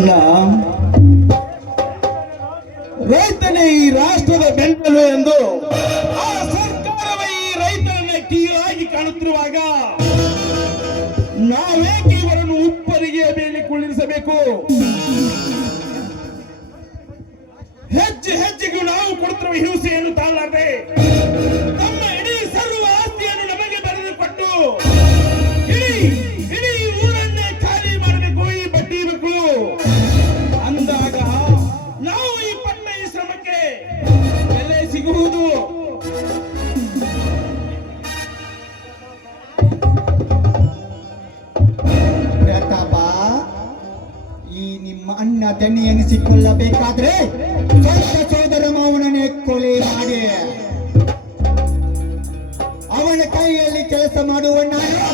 ಅಲ್ಲ, ರೈತನೇ ಈ ರಾಷ್ಟ್ರದ ಬೆನ್ನೆಲುಬು ಎಂದು ಆ ಸರ್ಕಾರವೇ ಈ ರೈತನನ್ನ ಕೀಳಾಗಿ ಕಾಣುತ್ತಿರುವಾಗ ನಾವೇಕೆ ಇವರನ್ನು ಉಪ್ಪರಿಗೆ ಮೇಲೆ ಕುಳ್ಳಿರಿಸಬೇಕು? ಹೆಜ್ಜೆ ಹೆಜ್ಜೆಗೂ ನಾವು ಕೊಡುತ್ತಿರುವ ಹಿಂಸೆಯನ್ನು ತಾಳಲಾರದೆ ತಮ್ಮ ಇಡೀ ಸರ್ವ ಆಸ್ತಿಯನ್ನು ನಮಗೆ ಬರೆದುಕೊಟ್ಟು ಇಡೀ ಊರನ್ನೇ ಖಾಲಿ ಮಾಡಬೇಕು ಈ ಬಡ್ಡಿ ಮಕ್ಕಳು ಅಂದಾಗ ನಾವು ಈ ಪಟ್ಟ ಈ ಶ್ರಮಕ್ಕೆ ಬೆಲೆ ಸಿಗುವುದು? ಪ್ರತಾಪ, ಈ ನಿಮ್ಮ ಅಣ್ಣ ದನಿ ಎನಿಸಿಕೊಳ್ಳಬೇಕಾದ್ರೆ ಸ್ವಂತ ಸೋದರ ಮಾವನನ್ನೇ ಕೊಲೆ ಮಾಡಿ ಅವನ ಕೈಯಲ್ಲಿ ಕೆಲಸ ಮಾಡುವ ನಾನು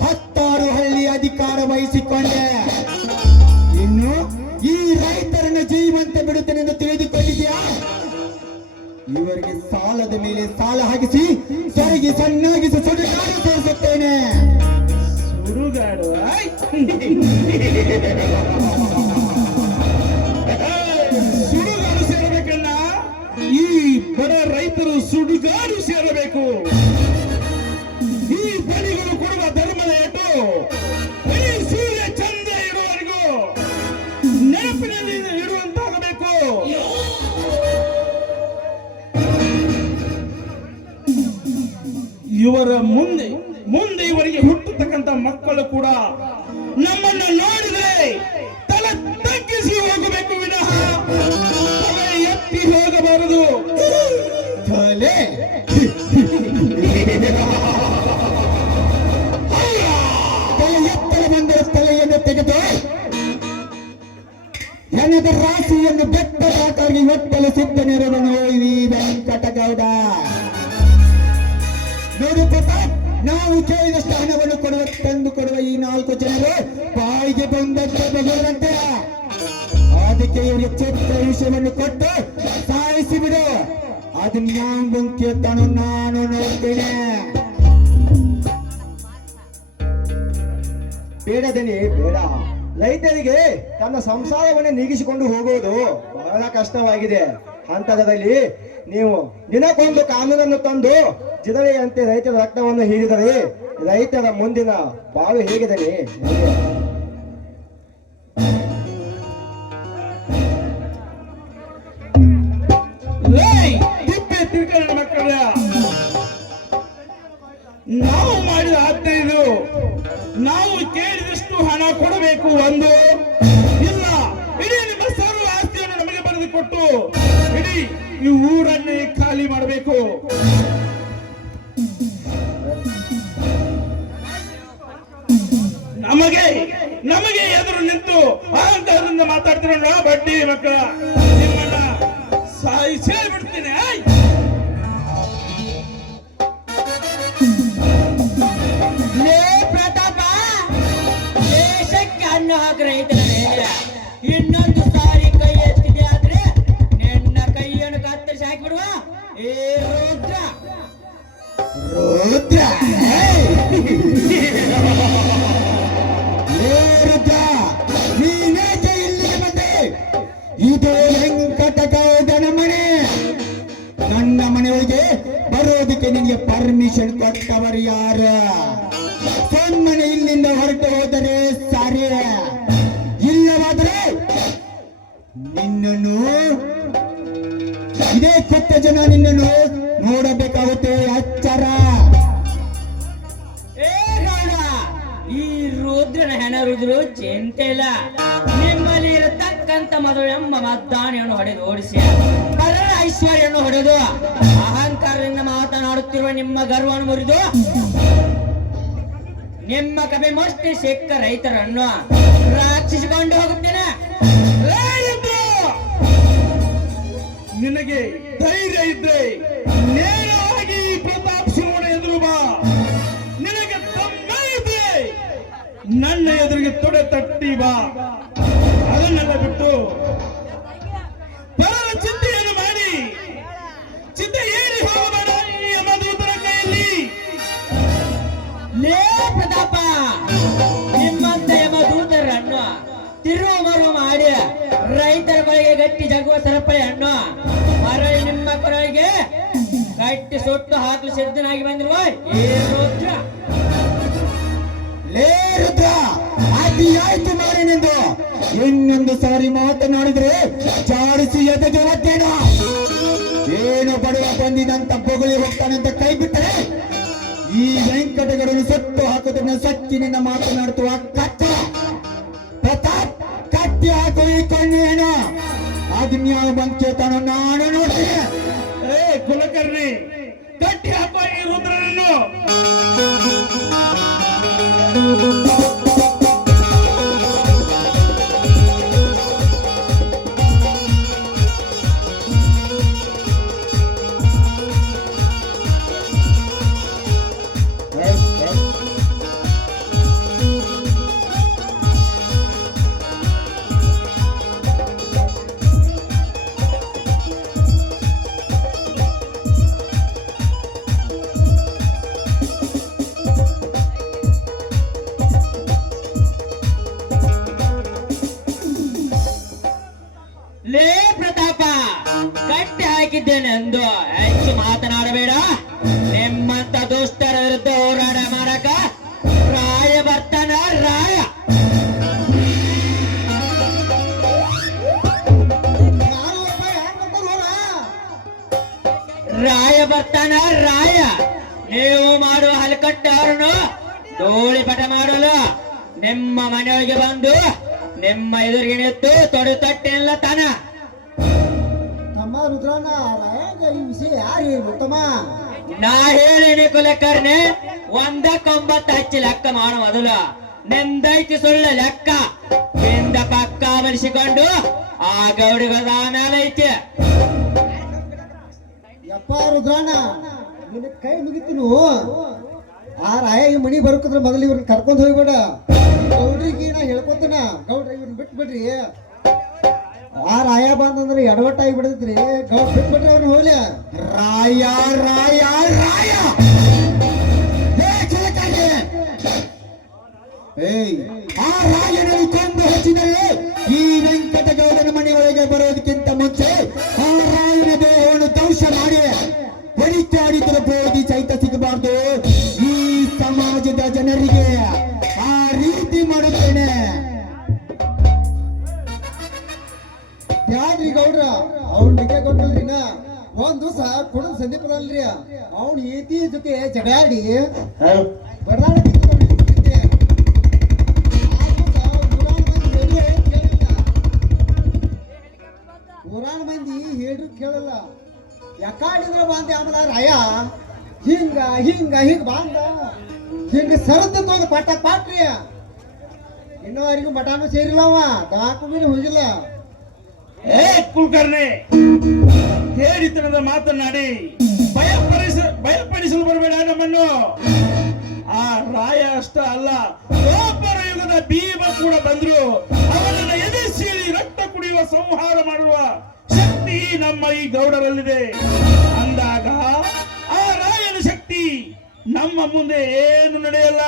10 ಹಳ್ಳಿ ಅಧಿಕಾರ ವಹಿಸಿಕೊಂಡೆ. ಇನ್ನು ಈ ರೈತರನ್ನ ಜೀವಂತ ಬಿಡುತ್ತೇನೆಂದು ತಿಳಿದುಕೊಂಡಿದ್ಯಾ? ಇವರಿಗೆ ಸಾಲದ ಮೇಲೆ ಸಾಲ ಹಾಕಿಸಿ ಸರಿಗೆ ಸಣ್ಣಾಗಿಸಿ ಸುಡುಗಾಡು ಸೇರಿಸುತ್ತೇನೆ. ಸುಡುಗಾಡು ಸುಡುಗಾಡು ಸೇರಬೇಕಲ್ಲ, ಈ ಬಡ ರೈತರು ಸುಡುಗಾಡು ಸೇರಬೇಕು. ಈ ಬಲಿಗಳು ಕೊಡುವ ಧರ್ಮದ ಏಟು ಈ ಸೂರ್ಯ ಚಂದ್ರ ಇರುವವರೆಗೂ ನೆನಪಿನಲ್ಲಿ ಇಡುವಂತಾಗಬೇಕು. ಇವರ ಮುಂದೆ ಇವರಿಗೆ ಹುಟ್ಟತಕ್ಕಂತ ಮಕ್ಕಳು ಕೂಡ ನಮ್ಮನ್ನ ನೋಡಿದ್ರೆ ತಲೆ ತಗ್ಗಿಸಿ ಹೋಗಬೇಕು ವಿನಃ ತಲೆ ಎತ್ತಿ ಹೋಗಬಾರದು. ತಲೆ ಎತ್ತರ ಬಂದ ತಲೆಯನ್ನು ತೆಗೆದು ಹೆಣದ ರಾಶಿಯನ್ನು ಬೆಟ್ಟದಾಟಾಗಿ ಒಟ್ಟಲು ಸಿದ್ಧನಿರುವನು ಈ ವೆಂಕಟಗೌಡ. ನೋಡು ಪ್ರತಾಪ್, ನಾವು ಕೇಳಿದಷ್ಟು ಹಣವನ್ನು ತಂದು ಕೊಡುವ ಈ 4 ಜನರು ಬಾಯಿಗೆ ಬಂದಂತೆ ಬಗೆದಂತೆ. ಅದಕ್ಕೆ ಇವರಿಗೆ ಚಿಕ್ಕ ವಿಷಯವನ್ನು ಕೊಟ್ಟು ಸಾಯಿಸಿ ಬಿಡು. ಅದನ್ನ ಯಾವ ಕೇಳ್ತಾನೋ ನಾನು ನೋಡ್ತೇನೆ. ಬೇಡದನಿ ಬೇಡ. ರೈತರಿಗೆ ತನ್ನ ಸಂಸಾರವನ್ನೇ ನೀಗಿಸಿಕೊಂಡು ಹೋಗುವುದು ಬಹಳ ಕಷ್ಟವಾಗಿದೆ. ಹಂತದಲ್ಲಿ ನೀವು ದಿನಕ್ಕೊಂದು ಕಾನೂನನ್ನು ತಂದು ಜಿದಳೆಯಂತೆ ರೈತರ ರಕ್ತವನ್ನು ಹೀರಿದರೆ ರೈತರ ಮುಂದಿನ ಬಾಳು ಹೇಗಿದೆ? ತಿಪ್ಪೆ ತಿರ್ಕರಣ ಮಕ್ಕಳ ನಾವು ಮಾಡಿದ ಹತ್ಯೆ ಇದು. ನಾವು ಕೇಳಿದಷ್ಟು ಹಣ ಕೊಡಬೇಕು ಒಂದು, ಇಲ್ಲ ಇಡೀ ನಿಮ್ಮ ಸರ್ವ ಆಸ್ತಿಯನ್ನು ನಮಗೆ ಬರೆದುಕೊಟ್ಟು ಇಡೀ ಈ ಊರನ್ನೇ ಖಾಲಿ ಮಾಡಬೇಕು. ನಮಗೆ ಎದುರು ನಿಂತು ಅಹಂಕಾರದಿಂದ ಮಾತಾಡ್ತಿರೋಣ ಬಡ್ಡಿ ಮಕ್ಕಳ, ನಿಮ್ಮನ್ನ ಸಾಯಿಸೇ ಬಿಡ್ತೀನಿ. ಪ್ರತಾಪ, ದೇಶಕ್ಕೆ ಅನ್ನ ಹಾಕ ರೈತರ ಮೇಲೆ ಇನ್ನೊಂದು ಸಾರಿ ಕೈ ಎತ್ತಿದೆ ಆದ್ರೆ ನಿನ್ನ ಕೈಯನ್ನು ಕತ್ತರಿಸಿ ಹಾಕಿಬಿಡುವ. ಏ ರುದ್ರ ರುದ್ರ ನೀನೇಕೆ ಇಲ್ಲಿಗೆ ಬಂದೆ? ಇದು ವೆಂಕಟಗೌಡನ ಮನೆ. ನನ್ನ ಮನೆಯೊಳಗೆ ಬರೋದಕ್ಕೆ ನಿನಗೆ ಪರ್ಮಿಷನ್ ಕೊಟ್ಟವರು ಯಾರು? ಸುಮ್ಮನೆ ಇಲ್ಲಿಂದ ಹೊರಟು ಹೋದರೆ ಸರಿ, ಇಲ್ಲವಾದರೆ ನಿನ್ನನ್ನು ಇದೇ ಕೊಟ್ಟ ಜನ ನಿನ್ನನ್ನು ನೋಡಬೇಕಾಗುತ್ತೆ. ಎಚ್ಚರ. ಈ ರುದ್ರನ ಹೆಣ ರುದ್ರು ಚಿಂತೆ ಇಲ್ಲ. ನಿಮ್ಮಲ್ಲಿ ಇರತಕ್ಕಂತ ಮದುವೆ ಎಂಬ ಮದ್ದಾನೆಯನ್ನು ಹೊಡೆದು ಓಡಿಸಿ ಪರರ ಐಶ್ವರ್ಯನ್ನು ಹೊಡೆದು ಅಹಂಕಾರದಿಂದ ಮಾತನಾಡುತ್ತಿರುವ ನಿಮ್ಮ ಗರ್ವವನ್ನು ಮುರಿದು ನಿಮ್ಮ ಕಬೆ ಮಸ್ತಿ ಸಿಕ್ಕ ರೈತರನ್ನು ರಕ್ಷಿಸಿಕೊಂಡು ಹೋಗುತ್ತೇನೆ. ನಿನಗೆ ಧೈರ್ಯ ಇದ್ರೆ ನೇರವಾಗಿ ಪ್ರತಾಪ್ ಸಿಂಹನ ಎದುರು ಬಾ. ನಿನಗೆ ತಮ್ಮ ಇದ್ರೆ ನನ್ನ ಎದುರಿಗೆ ತೊಡೆ ತಟ್ಟಿ ಬಾ. ಅದನ್ನೆಲ್ಲ ಬಿಟ್ಟು ಪರರ ಚಿಂತೆಯನ್ನು ಮಾಡಿ ಚಿಂತೆ ಏರಿ ಹೋಗಬೇಡ ಈ ಯಮದೂತರ ಕೈಯಲ್ಲಿ. ಲೇ ಪ್ರತಾಪ, ನಿಮ್ಮಂತ ಯಮದೂತರನ್ನು ತಿರುಮರು ಮಾಡಿ ರೈತರ ಬಳಿಗೆ ಗಟ್ಟಿ ಜಗುವ ಸರಪಳಿ ಹಣ್ಣು ಮರಳಿ ನಿಮ್ಮ ಕೊರಳಿಗೆ ಗಟ್ಟಿ ಸುಟ್ಟು ಹಾಕಲು ಸಿದ್ಧನಾಗಿ ಬಂದಿರುವ ಈ ರುದ್ರ. ಲೇ ರುದ್ರ, ಅತಿ ಆಯ್ತು ಮಾರಿ ನಿಂದು. ಇನ್ನೊಂದು ಸಾರಿ ಮಾತನಾಡಿದ್ರೆ ಜಾಡಿಸಿ ಎದೆಗೆ ಒತ್ತೇನ. ಏನು ಬಡವ ಬಂದಿದಂತ ಬೊಗಳಿ ಹೋಗ್ತಾನಂತ ಕೈ ಬಿಟ್ಟರೆ ಈ ವೆಂಕಟಗಡನ್ನು ಸತ್ತು ಹಾಕೋದನ್ನ ಸಚ್ಚಿ ನಿನ್ನ ಮಾತನಾಡುತ್ತುವ ಕಚ್ಚ ಪ್ರತಾಪ್ ಕಟ್ಟಿ ಹಾಕೋ ಈ ಕಣ್ಣೇನ. ಅದ್ನ್ಯಾವ ಬಂಚೇತಾನೋ ನಾನು ನೋಡ್ತೀನಿ. ಏ ಕುಲಕರ್ಣಿ, ಕಟ್ಟಿ ಹಾಕುವ ಈ ರುದ್ರನನ್ನು. ಲೇ ಪ್ರತಾಪ, ಕಟ್ಟಿ ಹಾಕಿದ್ದೇನೆ ಎಂದು ಹೆಚ್ಚು ಮಾತನಾಡಬೇಡ. ನಿಮ್ಮಂತ ದುಷ್ಟರ ವಿರುದ್ಧ ಹೋರಾಟ ಮಾಡಕ ರಾಯ ಬರ್ತಾನ. ರಾಯ ರಾಯ ಬರ್ತಾನ. ರಾಯ ನೀವು ಮಾಡುವ ಹಲಕಟ್ಟವರನ್ನು ಧೂಳಿ ಪಟ ಮಾಡಲು ನಿಮ್ಮ ಮನೆಯೊಳಗೆ ಬಂದು ನಿಮ್ಮ ಎದುರಿಗೆ ನಿಂತು ತೊಡೆ ತಟ್ಟೆಲ್ಲ ತಾನ. ತಮ್ಮ ರುದ್ರಣ್ಣ, ರಾಯಾಗ ಈ ವಿಷಯ ಯಾರು ಹೇಳು ತಮ್ಮ? ನಾ ಹೇಳೇನೆ ಕುಲಕರ್ಣಿ, 1-9 ಹಚ್ಚಿ ಲೆಕ್ಕ ಮಾಡೋ ಮೊದಲು ನಿಂದೈತಿ ಸುಳ್ಳು ಲೆಕ್ಕ. ಹಿಂದ ಪಕ್ಕ ಮರಿಸಿಕೊಂಡು ಆ ಗೌಡಿಗದ ಆಮೇಲೆ ಐತಿ. ಯಪ್ಪ ರುದ್ರಣ್ಣ, ನಿನ್ನ ಕೈ ಮುಗಿತೀನು. ಆ ರಾಯ ಈ ಮನಿ ಬರೋಕಂದ್ರೆ ಮೊದಲು ಇವ್ರನ್ನ ಕರ್ಕೊಂಡು ಹೋಗ್ಬೇಡ. ಗೌಡ್ರಿಗೆ ನಾ ಹೇಳ್ಕೊತನ, ಗೌಡ್ರ ಇವ್ರನ್ನ ಬಿಟ್ಬಿಡ್ರಿ. ಆ ರಾಯ ಬಂದಂದ್ರೆ ಎಡವಟ್ಟ ಆಗಿಬಿಡ್ತೈತ್ರಿ. ಗೌಡ್ ಬಿಟ್ಬಿಟ್ರಿ ಅವ್ರನ್ನ ಹೋಗ್ಲಿ. ರಾಯ ರಾಯ ರಾಯ ಆ ರಾಯನಲ್ಲಿ ಕೊಂದು ಹಚ್ಚಿದರೆ ಈ ವೆಂಕಟಗೌಡನ ಮನೆಯೊಳಗೆ ಬರೋದಕ್ಕಿಂತ ಮುಂಚೆ ಆ ರಾಯನ ದೇಹವನ್ನು ದೌಷ ಮಾಡಿ ಹೊಡಿಚಾಡಿದ್ರೆ ಬೋಧಿ ಸಹಿತ ಸಿಗಬಾರ್ದು. ಈ ಸಮಾಜದ ಜನರಿಗೆ ಆ ರೀತಿ ಮಾಡುತ್ತೇನೆ. ಯಾರ್ರಿ ಗೌಡ್ರ, ಅವ್ನ ಬಗ್ಗೆ ಗೊತ್ತಲ್ರಿನ. ಒಂದ್ ದಿವಸ ಕುಡಿದ ಸಂದೀಪದಲ್ರಿ ಅವ್ನ ಏತಿ ಜೊತೆ ಜಗಾಡಿ ಬಡದಾಡ ಊರಾಣ ಮಂದಿ ಹೇಳ್ರು ಕೇಳಲ್ಲ. ಯಾಕಾಡಿದ್ರ ಬಾಂದೆ ಆಮೇಲೆ ರಾಯ ಹಿಂಗ ಹಿಂಗ ಹಿಂಗ ಬಾಂದ ಹಿಂಗ ಸರದ್ದು ತೊಂದು ಪಟ್ಟ ಪಾಟ್ರಿ. ಇನ್ನೂವರೆಗೂ ಮಠಾನು ಸೇರಿಲ್ಲವ, ದವಾಖಾನೆ ಹೋಗಿಲ್ಲ. ಏ ಕುಲಕರ್ಣಿ, ಹೇಳಿತನದ ಮಾತನಾಡಿ ಭಯಪಡಿಸಲು ಬರಬೇಡ ನಮ್ಮನ್ನು. ಆ ರಾಯ ಅಷ್ಟ ಅಲ್ಲ, ದ್ವಾಪರ ಯುಗದ ಭೀಮ ಕೂಡ ಬಂದ್ರು ಅವನನ್ನ ಎದುರಿಸಿ ರಕ್ತ ಕುಡಿಯುವ ಸಂಹಾರ ಮಾಡುವ ಶಕ್ತಿ ನಮ್ಮ ಈ ಗೌಡರಲ್ಲಿದೆ. ಅಂದಾಗ ಆ ರಾಯನ ಶಕ್ತಿ ನಮ್ಮ ಮುಂದೆ ಏನು ನಡೆಯಲ್ಲ.